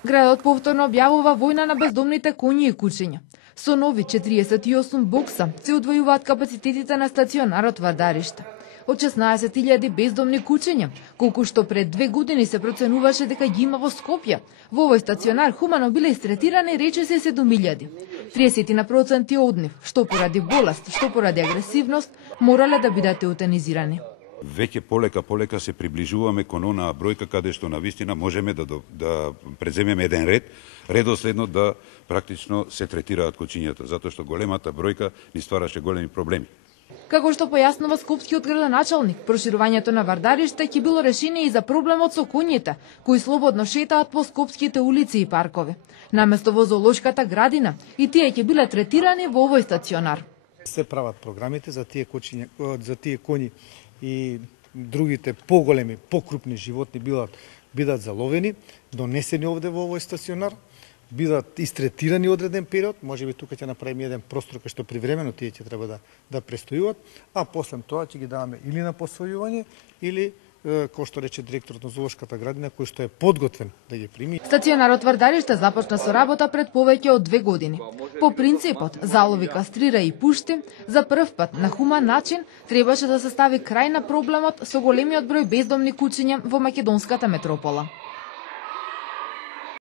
Градот повторно објавува војна на бездомните коњи и кучиња. Со нови 48 бокса се удвојуваат капацитетите на стационарот Вардариште. Од 16.000 бездомни кучиња, колку што пред 2 години се проценуваше дека ги има во Скопје, во овој стационар хумано биле истретирани речиси 7.000. 30% од нив, што поради болест, што поради агресивност, морале да бидат еутанизирани. Веќе полека се приближуваме кон онаа бројка каде што навистина можеме да преземеме еден редоследно да практично се третираат кучињата, затоа што големата бројка ни ствараше големи проблеми. Како што појаснува скопскиот градоначалник, проширувањето на Вардариште ќе било решение и за проблемот со коњите, кои слободно шетаат по скопските улици и паркови, наместо во зоолошката градина, и тие ќе биле третирани во овој стационар. Се прават програмите за тие коњи и другите поголеми, покрупни животни бидат заловени, донесени овде во овој стационар, бидат истретирани одреден период, можеби тука ќе направиме еден простор кај што привремено тие ќе треба да престојуват, а после тоа ќе ги даваме или на посвојување или кој што рече директорот на зоолошката градина, кој што е подготвен да ги прими. Стационарот Вардариште започна со работа пред повеќе од 2 години. По принципот залови, кастрира и пушти, за прв пат на хуман начин требаше да се стави крај на проблемот со големиот број бездомни кучиња во македонската метропола.